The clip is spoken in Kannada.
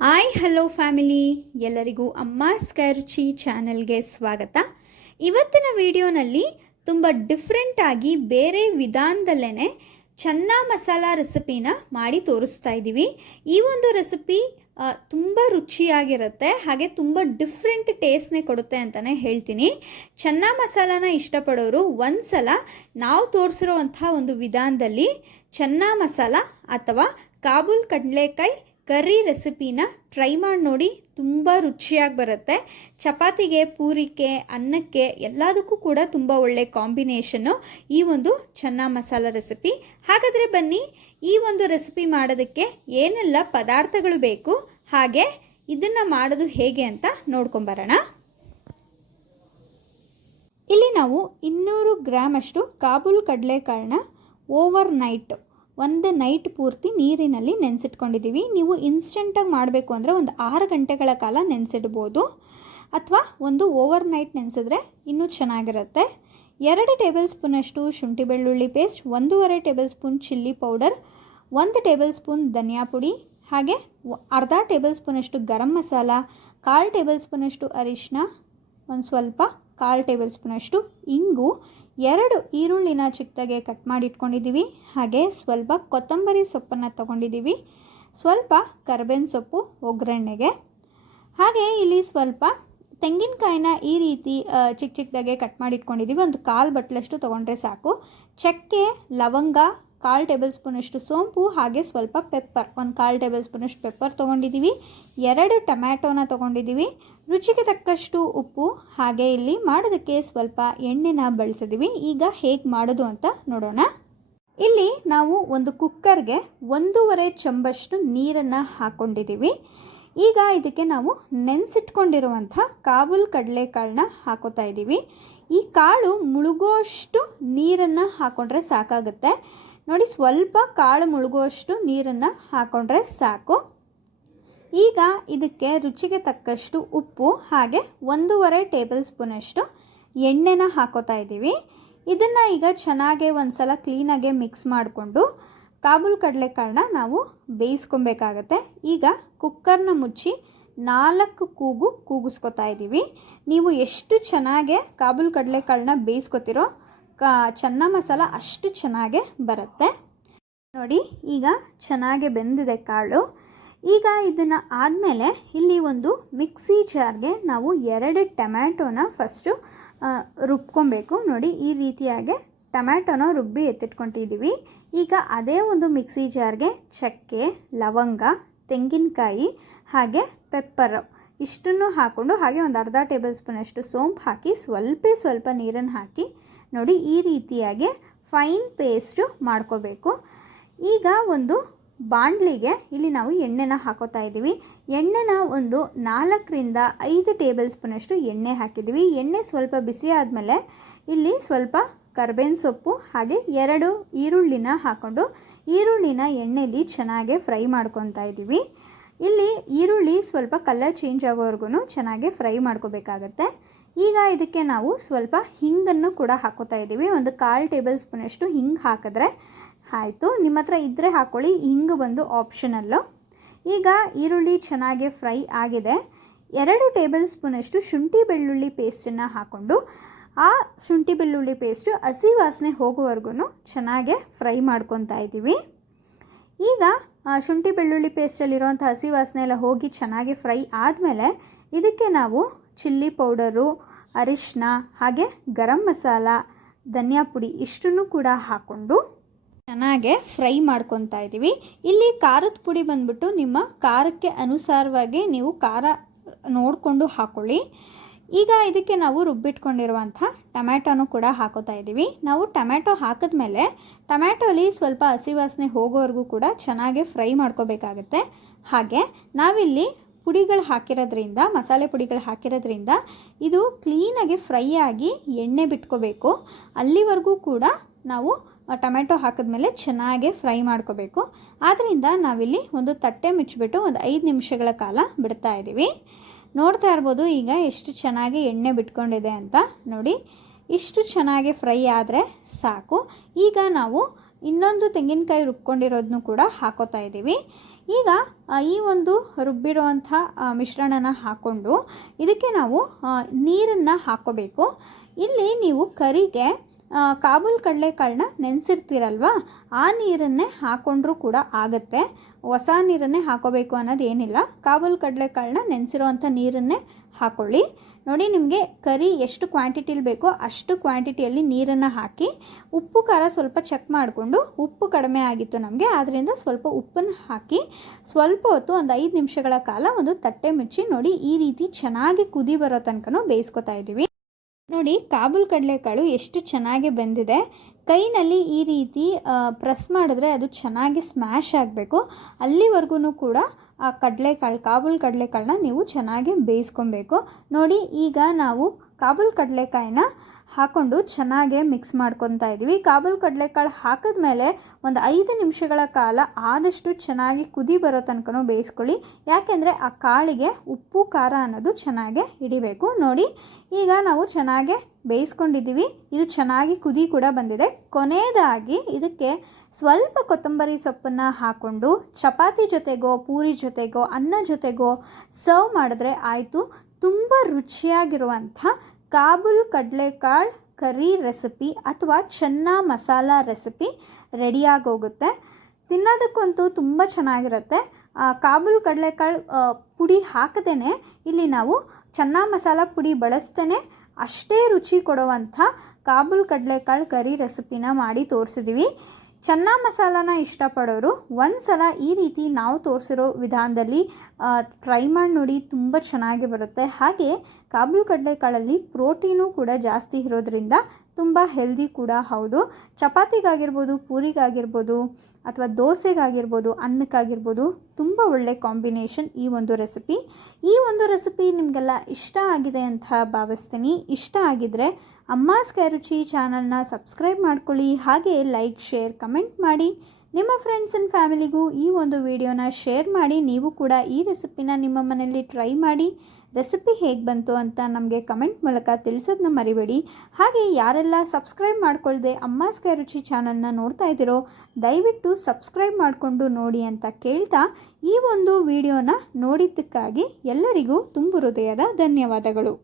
ಹಾಯ್ ಹಲೋ ಫ್ಯಾಮಿಲಿ, ಎಲ್ಲರಿಗೂ ಅಮ್ಮಾಸ್ ಕೈ ರುಚಿ ಚಾನಲ್ಗೆ ಸ್ವಾಗತ. ಇವತ್ತಿನ ವಿಡಿಯೋನಲ್ಲಿ ತುಂಬ ಡಿಫ್ರೆಂಟಾಗಿ ಬೇರೆ ವಿಧಾನದಲ್ಲೇ ಚನ್ನಾ ಮಸಾಲ ರೆಸಿಪಿನ ಮಾಡಿ ತೋರಿಸ್ತಾ ಇದ್ದೀವಿ. ಈ ಒಂದು ರೆಸಿಪಿ ತುಂಬ ರುಚಿಯಾಗಿರುತ್ತೆ, ಹಾಗೆ ತುಂಬ ಡಿಫ್ರೆಂಟ್ ಟೇಸ್ಟ್ನೇ ಕೊಡುತ್ತೆ ಅಂತಲೇ ಹೇಳ್ತೀನಿ. ಚನ್ನಾ ಮಸಾಲಾನ ಇಷ್ಟಪಡೋರು ಒಂದು ಸಲ ನಾವು ತೋರಿಸಿರೋವಂಥ ಒಂದು ವಿಧಾನದಲ್ಲಿ ಚನ್ನಾ ಮಸಾಲ ಅಥವಾ ಕಾಬೂಲ್ ಕಡಲೆಕಾಯಿ ಕರ್ರಿ ರೆಸಿಪಿನ ಟ್ರೈ ಮಾಡಿ ನೋಡಿ. ತುಂಬ ರುಚಿಯಾಗಿ ಬರುತ್ತೆ. ಚಪಾತಿಗೆ, ಪೂರಿಗೆ, ಅನ್ನಕ್ಕೆ ಎಲ್ಲದಕ್ಕೂ ಕೂಡ ತುಂಬ ಒಳ್ಳೆ ಕಾಂಬಿನೇಷನ್ನು ಈ ಒಂದು ಚನ್ನಾ ಮಸಾಲ ರೆಸಿಪಿ. ಹಾಗಾದರೆ ಬನ್ನಿ, ಈ ಒಂದು ರೆಸಿಪಿ ಮಾಡೋದಕ್ಕೆ ಏನೆಲ್ಲ ಪದಾರ್ಥಗಳು ಬೇಕು, ಹಾಗೆ ಇದನ್ನು ಮಾಡೋದು ಹೇಗೆ ಅಂತ ನೋಡ್ಕೊಂಬರೋಣ. ಇಲ್ಲಿ ನಾವು 200 ಗ್ರಾಮ್ ಅಷ್ಟು ಕಾಬೂಲ್ ಕಡಲೆಕಾಳನ್ನ ಓವರ್ ಒಂದು ನೈಟ್ ಪೂರ್ತಿ ನೀರಿನಲ್ಲಿ ನೆನೆಸಿಟ್ಕೊಂಡಿದ್ದೀವಿ. ನೀವು ಇನ್ಸ್ಟೆಂಟಾಗಿ ಮಾಡಬೇಕು ಅಂದರೆ ಒಂದು 6 ಗಂಟೆಗಳ ಕಾಲ ನೆನೆಸಿಡ್ಬೋದು, ಅಥವಾ ಒಂದು ಓವರ್ ನೈಟ್ ನೆನೆಸಿದ್ರೆ ಇನ್ನೂ ಚೆನ್ನಾಗಿರುತ್ತೆ. 2 ಟೇಬಲ್ ಸ್ಪೂನಷ್ಟು ಶುಂಠಿ ಬೆಳ್ಳುಳ್ಳಿ paste, 1.5 tablespoon chilli powder, 1 tablespoon ಧನಿಯಾ ಪುಡಿ, ಹಾಗೆ ಅರ್ಧ ಟೇಬಲ್ ಸ್ಪೂನಷ್ಟು ಗರಂ ಮಸಾಲ, 1/4 ಟೇಬಲ್ ಸ್ಪೂನಷ್ಟು ಅರಿಶಿನ, ಒಂದು ಸ್ವಲ್ಪ 1/4 ಟೇಬಲ್ ಸ್ಪೂನಷ್ಟು ಇಂಗು, 2 ಈರುಳ್ಳಿನ ಚಿಕ್ಕದಾಗೆ ಕಟ್ ಮಾಡಿ ಇಟ್ಕೊಂಡಿದ್ದೀವಿ. ಹಾಗೆ ಸ್ವಲ್ಪ ಕೊತ್ತಂಬರಿ ಸೊಪ್ಪನ್ನು ತೊಗೊಂಡಿದ್ದೀವಿ, ಸ್ವಲ್ಪ ಕರಿಬೇವಿನ ಸೊಪ್ಪು ಒಗ್ಗರಣೆಗೆ. ಹಾಗೆ ಇಲ್ಲಿ ಸ್ವಲ್ಪ ತೆಂಗಿನಕಾಯಿನ ಈ ರೀತಿ ಚಿಕ್ಕದಾಗೆ ಕಟ್ ಮಾಡಿ ಇಟ್ಕೊಂಡಿದ್ದೀವಿ. ಒಂದು 1/4 ಬಟ್ಲಷ್ಟು ತೊಗೊಂಡ್ರೆ ಸಾಕು. ಚಕ್ಕೆ, ಲವಂಗ, 1/4 ಟೇಬಲ್ ಸ್ಪೂನಷ್ಟು ಸೋಂಪು, ಹಾಗೆ ಸ್ವಲ್ಪ ಪೆಪ್ಪರ್, ಒಂದು 1/4 ಟೇಬಲ್ ಸ್ಪೂನಷ್ಟು ಪೆಪ್ಪರ್ ತೊಗೊಂಡಿದ್ದೀವಿ. 2 ಟೊಮ್ಯಾಟೋನ ತೊಗೊಂಡಿದ್ದೀವಿ. ರುಚಿಗೆ ತಕ್ಕಷ್ಟು ಉಪ್ಪು, ಹಾಗೆ ಇಲ್ಲಿ ಮಾಡೋದಕ್ಕೆ ಸ್ವಲ್ಪ ಎಣ್ಣೆನ ಬಳಸಿದ್ದೀವಿ. ಈಗ ಹೇಗೆ ಮಾಡೋದು ಅಂತ ನೋಡೋಣ. ಇಲ್ಲಿ ನಾವು ಒಂದು ಕುಕ್ಕರ್ಗೆ 1.5 ಚಮಚಷ್ಟು ನೀರನ್ನು ಹಾಕ್ಕೊಂಡಿದ್ದೀವಿ. ಈಗ ಇದಕ್ಕೆ ನಾವು ನೆನೆಸಿಟ್ಕೊಂಡಿರುವಂಥ ಕಾಬೂಲ್ ಕಡಲೆಕಾಳನ್ನ ಹಾಕೋತಾ ಇದ್ದೀವಿ. ಈ ಕಾಳು ಮುಳುಗೋಷ್ಟು ನೀರನ್ನು ಹಾಕ್ಕೊಂಡ್ರೆ ಸಾಕಾಗುತ್ತೆ. ನೋಡಿ, ಸ್ವಲ್ಪ ಕಾಳು ಮುಳುಗುವಷ್ಟು ನೀರನ್ನು ಹಾಕ್ಕೊಂಡ್ರೆ ಸಾಕು. ಈಗ ಇದಕ್ಕೆ ರುಚಿಗೆ ತಕ್ಕಷ್ಟು ಉಪ್ಪು, ಹಾಗೆ 1.5 ಟೇಬಲ್ ಸ್ಪೂನಷ್ಟು ಎಣ್ಣೆನ ಹಾಕೋತಾ ಇದ್ದೀವಿ. ಇದನ್ನು ಈಗ ಚೆನ್ನಾಗೆ ಒಂದು ಸಲ ಕ್ಲೀನಾಗೆ ಮಿಕ್ಸ್ ಮಾಡಿಕೊಂಡು ಕಾಬೂಲ್ ಕಡಲೆಕಾಳನ್ನ ನಾವು ಬೇಯಿಸ್ಕೊಬೇಕಾಗತ್ತೆ. ಈಗ ಕುಕ್ಕರ್ನ ಮುಚ್ಚಿ 4 ಕೂಗು ಕೂಗಿಸ್ಕೊತಾ ಇದ್ದೀವಿ. ನೀವು ಎಷ್ಟು ಚೆನ್ನಾಗೆ ಕಾಬೂಲ್ ಕಡಲೆಕಾಳನ್ನ ಬೇಯಿಸ್ಕೊತಿರೋ ಚನ್ನಾ ಮಸಾಲ ಅಷ್ಟು ಚೆನ್ನಾಗೆ ಬರುತ್ತೆ. ನೋಡಿ, ಈಗ ಚೆನ್ನಾಗೆ ಬೆಂದಿದೆ ಕಾಳು. ಈಗ ಇದನ್ನು ಆದಮೇಲೆ ಇಲ್ಲಿ ಒಂದು ಮಿಕ್ಸಿ ಜಾರ್ಗೆ ನಾವು 2 ಟೊಮ್ಯಾಟೋನ ಫಸ್ಟು ರುಬ್ಕೊಬೇಕು. ನೋಡಿ, ಈ ರೀತಿಯಾಗಿ ಟೊಮ್ಯಾಟೋನ ರುಬ್ಬಿ ಎತ್ತಿಟ್ಕೊತಿದ್ದೀವಿ. ಈಗ ಅದೇ ಒಂದು ಮಿಕ್ಸಿ ಜಾರ್ಗೆ ಚಕ್ಕೆ, ಲವಂಗ, ತೆಂಗಿನಕಾಯಿ, ಹಾಗೆ ಪೆಪ್ಪರು ಇಷ್ಟನ್ನು ಹಾಕ್ಕೊಂಡು, ಹಾಗೆ ಒಂದು ಅರ್ಧ ಟೇಬಲ್ ಸ್ಪೂನಷ್ಟು ಸೋಂಪು ಹಾಕಿ ಸ್ವಲ್ಪ ನೀರನ್ನು ಹಾಕಿ, ನೋಡಿ ಈ ರೀತಿಯಾಗಿ ಫೈನ್ ಪೇಸ್ಟು ಮಾಡ್ಕೋಬೇಕು. ಈಗ ಒಂದು ಬಾಣಲಿಗೆ ಇಲ್ಲಿ ನಾವು ಎಣ್ಣೆನ ಹಾಕೋತಾ ಇದ್ದೀವಿ. ಎಣ್ಣೆನ ಒಂದು 4ರಿಂದ 5 ಟೇಬಲ್ ಸ್ಪೂನಷ್ಟು ಎಣ್ಣೆ ಹಾಕಿದ್ದೀವಿ. ಎಣ್ಣೆ ಸ್ವಲ್ಪ ಬಿಸಿ ಆದಮೇಲೆ ಇಲ್ಲಿ ಸ್ವಲ್ಪ ಕರಿಬೇವಿನ ಸೊಪ್ಪು, ಹಾಗೆ 2 ಈರುಳ್ಳಿನ ಹಾಕ್ಕೊಂಡು ಈರುಳ್ಳಿನ ಎಣ್ಣೆಯಲ್ಲಿ ಚೆನ್ನಾಗಿ ಫ್ರೈ ಮಾಡ್ಕೊತಾ ಇದ್ದೀವಿ. ಇಲ್ಲಿ ಈರುಳ್ಳಿ ಸ್ವಲ್ಪ ಕಲರ್ ಚೇಂಜ್ ಆಗೋವರೆಗೂ ಚೆನ್ನಾಗಿ ಫ್ರೈ ಮಾಡ್ಕೋಬೇಕಾಗತ್ತೆ. ಈಗ ಇದಕ್ಕೆ ನಾವು ಸ್ವಲ್ಪ ಹಿಂಗನ್ನು ಕೂಡ ಹಾಕೋತಾ ಇದ್ದೀವಿ. ಒಂದು 1/4 ಟೇಬಲ್ ಸ್ಪೂನಷ್ಟು ಹಿಂಗೆ ಹಾಕಿದ್ರೆ ಆಯಿತು. ನಿಮ್ಮ ಹತ್ರ ಇದ್ದರೆ ಹಾಕ್ಕೊಳ್ಳಿ, ಹಿಂಗೆ ಬಂದು ಆಪ್ಷನಲ್ಲು. ಈಗ ಈರುಳ್ಳಿ ಚೆನ್ನಾಗಿ ಫ್ರೈ ಆಗಿದೆ. 2 ಟೇಬಲ್ ಸ್ಪೂನಷ್ಟು ಶುಂಠಿ ಬೆಳ್ಳುಳ್ಳಿ ಪೇಸ್ಟನ್ನು ಹಾಕ್ಕೊಂಡು ಆ ಶುಂಠಿ ಬೆಳ್ಳುಳ್ಳಿ ಪೇಸ್ಟು ಹಸಿ ವಾಸನೆ ಹೋಗೋವರೆಗೂ ಚೆನ್ನಾಗೆ ಫ್ರೈ ಮಾಡ್ಕೊತಾ ಇದ್ದೀವಿ. ಈಗ ಶುಂಠಿ ಬೆಳ್ಳುಳ್ಳಿ ಪೇಸ್ಟಲ್ಲಿರುವಂಥ ಹಸಿ ವಾಸನೆ ಎಲ್ಲ ಹೋಗಿ ಚೆನ್ನಾಗಿ ಫ್ರೈ ಆದಮೇಲೆ ಇದಕ್ಕೆ ನಾವು ಚಿಲ್ಲಿ ಪೌಡರು, ಅರಿಶಿನ, ಹಾಗೆ ಗರಂ ಮಸಾಲ, ಧನಿಯಾ ಪುಡಿ ಇಷ್ಟನ್ನು ಕೂಡ ಹಾಕ್ಕೊಂಡು ಚೆನ್ನಾಗೆ ಫ್ರೈ ಮಾಡ್ಕೊತಾ ಇದ್ದೀವಿ. ಇಲ್ಲಿ ಖಾರದ ಪುಡಿ ಬಂದ್ಬಿಟ್ಟು ನಿಮ್ಮ ಖಾರಕ್ಕೆ ಅನುಸಾರವಾಗಿ ನೀವು ಖಾರ ನೋಡಿಕೊಂಡು ಹಾಕ್ಕೊಳ್ಳಿ. ಈಗ ಇದಕ್ಕೆ ನಾವು ರುಬ್ಬಿಟ್ಕೊಂಡಿರುವಂಥ ಟೊಮ್ಯಾಟೋನು ಕೂಡ ಹಾಕೋತಾ ಇದ್ದೀವಿ. ನಾವು ಟೊಮ್ಯಾಟೊ ಹಾಕಿದ್ಮೇಲೆ ಟೊಮ್ಯಾಟೊಲಿ ಸ್ವಲ್ಪ ಹಸಿ ವಾಸನೆ ಹೋಗೋವರೆಗೂ ಕೂಡ ಚೆನ್ನಾಗಿ ಫ್ರೈ ಮಾಡ್ಕೋಬೇಕಾಗತ್ತೆ. ಹಾಗೆ ನಾವಿಲ್ಲಿ ಪುಡಿಗಳು ಹಾಕಿರೋದ್ರಿಂದ, ಮಸಾಲೆ ಪುಡಿಗಳು ಹಾಕಿರೋದ್ರಿಂದ ಇದು ಕ್ಲೀನಾಗಿ ಫ್ರೈ ಆಗಿ ಎಣ್ಣೆ ಬಿಟ್ಕೋಬೇಕು. ಅಲ್ಲಿವರೆಗೂ ಕೂಡ ನಾವು ಟೊಮೆಟೊ ಹಾಕಿದ್ಮೇಲೆ ಚೆನ್ನಾಗಿ ಫ್ರೈ ಮಾಡ್ಕೋಬೇಕು. ಆದ್ದರಿಂದ ನಾವಿಲ್ಲಿ ಒಂದು ತಟ್ಟೆ ಮುಚ್ಚಿಬಿಟ್ಟು ಒಂದು 5 ನಿಮಿಷಗಳ ಕಾಲ ಬಿಡ್ತಾ ಇದ್ದೀವಿ. ನೋಡ್ತಾ ಇರ್ಬೋದು ಈಗ ಎಷ್ಟು ಚೆನ್ನಾಗಿ ಎಣ್ಣೆ ಬಿಟ್ಕೊಂಡಿದೆ ಅಂತ. ನೋಡಿ, ಇಷ್ಟು ಚೆನ್ನಾಗಿ ಫ್ರೈ ಆದರೆ ಸಾಕು. ಈಗ ನಾವು ಇನ್ನೊಂದು ತೆಂಗಿನಕಾಯಿ ರುಬ್ಕೊಂಡಿರೋದನ್ನು ಕೂಡ ಹಾಕೋತಾ ಇದ್ದೀವಿ. ಈಗ ಈ ಒಂದು ರುಬ್ಬಿರುವಂಥ ಮಿಶ್ರಣನ ಹಾಕ್ಕೊಂಡು ಇದಕ್ಕೆ ನಾವು ನೀರನ್ನು ಹಾಕ್ಕೋಬೇಕು. ಇಲ್ಲಿ ನೀವು ಕರಿಗೆ ಕಾಬೂಲ್ ಕಡಲೆಕಾಳನ್ನ ನೆನೆಸಿರ್ತೀರಲ್ವ, ಆ ನೀರನ್ನೇ ಹಾಕ್ಕೊಂಡ್ರೂ ಕೂಡ ಆಗುತ್ತೆ. ಹೊಸ ನೀರನ್ನೇ ಹಾಕೋಬೇಕು ಅನ್ನೋದು ಏನಿಲ್ಲ. ಕಾಬೂಲ್ ಕಡಲೆಕಾಳನ್ನ ನೆನೆಸಿರೋವಂಥ ನೀರನ್ನೇ ಹಾಕ್ಕೊಳ್ಳಿ. ನೋಡಿ, ನಿಮಗೆ ಕರಿ ಎಷ್ಟು ಕ್ವಾಂಟಿಟಿಲಿ ಬೇಕೋ ಅಷ್ಟು ಕ್ವಾಂಟಿಟಿಯಲ್ಲಿ ನೀರನ್ನು ಹಾಕಿ ಉಪ್ಪು ಖಾರ ಸ್ವಲ್ಪ ಚೆಕ್ ಮಾಡಿಕೊಂಡು, ಉಪ್ಪು ಕಡಿಮೆ ಆಗಿತ್ತು ನಮಗೆ, ಆದ್ದರಿಂದ ಸ್ವಲ್ಪ ಉಪ್ಪನ್ನು ಹಾಕಿ ಸ್ವಲ್ಪ ಹೊತ್ತು ಒಂದು 5 ನಿಮಿಷಗಳ ಕಾಲ ಒಂದು ತಟ್ಟೆ ಮುಚ್ಚಿ ನೋಡಿ ಈ ರೀತಿ ಚೆನ್ನಾಗಿ ಕುದಿ ಬರೋ ತನಕನೂ ಬೇಯಿಸ್ಕೊತಾ ಇದ್ದೀವಿ. ನೋಡಿ, ಕಾಬೂಲ್ ಕಡಲೆಕಾಳು ಎಷ್ಟು ಚೆನ್ನಾಗಿ ಬೆಂದಿದೆ. ಕೈನಲ್ಲಿ ಈ ರೀತಿ ಪ್ರೆಸ್ ಮಾಡಿದ್ರೆ ಅದು ಚೆನ್ನಾಗಿ ಸ್ಮ್ಯಾಶ್ ಆಗಬೇಕು. ಅಲ್ಲಿವರೆಗೂ ಕೂಡ ಆ ಕಾಬೂಲ್ ಕಡಲೆಕಾಳನ್ನ ನೀವು ಚೆನ್ನಾಗಿ ಬೇಯಿಸ್ಕೊಬೇಕು. ನೋಡಿ, ಈಗ ನಾವು ಕಾಬೂಲ್ ಕಡಲೆಕಾಯಿನ ಹಾಕ್ಕೊಂಡು ಚೆನ್ನಾಗೆ ಮಿಕ್ಸ್ ಮಾಡ್ಕೊತಾ ಇದ್ದೀವಿ. ಕಾಬೂಲ್ ಕಡಲೆಕಾಳು ಹಾಕಿದ್ಮೇಲೆ ಒಂದು 5 ನಿಮಿಷಗಳ ಕಾಲ ಆದಷ್ಟು ಚೆನ್ನಾಗಿ ಕುದಿ ಬರೋ ತನಕನೂ ಬೇಯಿಸ್ಕೊಳ್ಳಿ. ಯಾಕೆಂದರೆ ಆ ಕಾಳಿಗೆ ಉಪ್ಪು ಖಾರ ಅನ್ನೋದು ಚೆನ್ನಾಗೆ ಹಿಡಿಬೇಕು. ನೋಡಿ, ಈಗ ನಾವು ಚೆನ್ನಾಗೆ ಬೇಯಿಸ್ಕೊಂಡಿದ್ದೀವಿ. ಇದು ಚೆನ್ನಾಗಿ ಕುದಿ ಕೂಡ ಬಂದಿದೆ. ಕೊನೆಯದಾಗಿ ಇದಕ್ಕೆ ಸ್ವಲ್ಪ ಕೊತ್ತಂಬರಿ ಸೊಪ್ಪನ್ನು ಹಾಕ್ಕೊಂಡು ಚಪಾತಿ ಜೊತೆಗೋ ಪೂರಿ ಜೊತೆಗೋ ಅನ್ನ ಜೊತೆಗೋ ಸರ್ವ್ ಮಾಡಿದ್ರೆ ಆಯಿತು. ತುಂಬ ರುಚಿಯಾಗಿರುವಂಥ ಕಾಬೂಲ್ ಕಡಲೆಕಾಳು ಕರಿ ರೆಸಿಪಿ ಅಥವಾ ಚೆನ್ನ ಮಸಾಲ ರೆಸಿಪಿ ರೆಡಿಯಾಗೋಗುತ್ತೆ. ತಿನ್ನೋದಕ್ಕಂತೂ ತುಂಬ ಚೆನ್ನಾಗಿರುತ್ತೆ. ಕಾಬೂಲ್ ಕಡಲೆಕಾಳು ಪುಡಿ ಹಾಕದೇ ಇಲ್ಲಿ ನಾವು ಚೆನ್ನ ಮಸಾಲ ಪುಡಿ ಬಳಸ್ತೇ ಅಷ್ಟೇ ರುಚಿ ಕೊಡುವಂಥ ಕಾಬೂಲ್ ಕಡಲೆಕಾಳು ಕರಿ ರೆಸಿಪಿನ ಮಾಡಿ ತೋರಿಸಿದ್ದೀವಿ. ಚೆನ್ನ ಮಸಾಲಾನ ಇಷ್ಟಪಡೋರು ಒಂದು ಸಲ ಈ ರೀತಿ ನಾವು ತೋರಿಸಿರೋ ವಿಧಾನದಲ್ಲಿ ಟ್ರೈ ಮಾಡಿ ನೋಡಿ, ತುಂಬ ಚೆನ್ನಾಗಿ ಬರುತ್ತೆ. ಹಾಗೆ ಕಾಬೂಲ್ ಕಡಲೆಕಾಳಲ್ಲಿ ಪ್ರೋಟೀನು ಕೂಡ ಜಾಸ್ತಿ ಇರೋದ್ರಿಂದ ತುಂಬ ಹೆಲ್ದಿ ಕೂಡ ಹೌದು. ಚಪಾತಿಗಾಗಿರ್ಬೋದು, ಪೂರಿಗಾಗಿರ್ಬೋದು, ಅಥವಾ ದೋಸೆಗಾಗಿರ್ಬೋದು, ಅನ್ನಕ್ಕಾಗಿರ್ಬೋದು ತುಂಬ ಒಳ್ಳೆ ಕಾಂಬಿನೇಷನ್ ಈ ಒಂದು ರೆಸಿಪಿ. ಈ ಒಂದು ರೆಸಿಪಿ ನಿಮಗೆಲ್ಲ ಇಷ್ಟ ಆಗಿದೆ ಅಂತ ಭಾವಿಸ್ತೀನಿ. ಇಷ್ಟ ಆಗಿದ್ದರೆ ಅಮ್ಮಾಸ್ ಕೈರುಚಿ ಚಾನಲ್ನ ಸಬ್ಸ್ಕ್ರೈಬ್ ಮಾಡ್ಕೊಳ್ಳಿ. ಹಾಗೆ ಲೈಕ್, ಶೇರ್, ಕಮೆಂಟ್ ಮಾಡಿ. ನಿಮ್ಮ ಫ್ರೆಂಡ್ಸ್ ಆ್ಯಂಡ್ ಫ್ಯಾಮಿಲಿಗೂ ಈ ಒಂದು ವಿಡಿಯೋನ ಶೇರ್ ಮಾಡಿ. ನೀವು ಕೂಡ ಈ ರೆಸಿಪಿನ ನಿಮ್ಮ ಮನೆಯಲ್ಲಿ ಟ್ರೈ ಮಾಡಿ. ರೆಸಿಪಿ ಹೇಗೆ ಬಂತು ಅಂತ ನಮಗೆ ಕಮೆಂಟ್ ಮೂಲಕ ತಿಳಿಸೋದನ್ನ ಮರಿಬೇಡಿ. ಹಾಗೆ ಯಾರೆಲ್ಲ ಸಬ್ಸ್ಕ್ರೈಬ್ ಮಾಡ್ಕೊಳ್ದೆ ಅಮ್ಮಾಸ್ ಕೈರುಚಿ ಚಾನಲ್ನ ನೋಡ್ತಾ ಇದ್ದೀರೋ ದಯವಿಟ್ಟು ಸಬ್ಸ್ಕ್ರೈಬ್ ಮಾಡಿಕೊಂಡು ನೋಡಿ ಅಂತ ಕೇಳ್ತಾ, ಈ ಒಂದು ವಿಡಿಯೋನ ನೋಡಿದ್ದಕ್ಕಾಗಿ ಎಲ್ಲರಿಗೂ ತುಂಬು ಹೃದಯದ ಧನ್ಯವಾದಗಳು.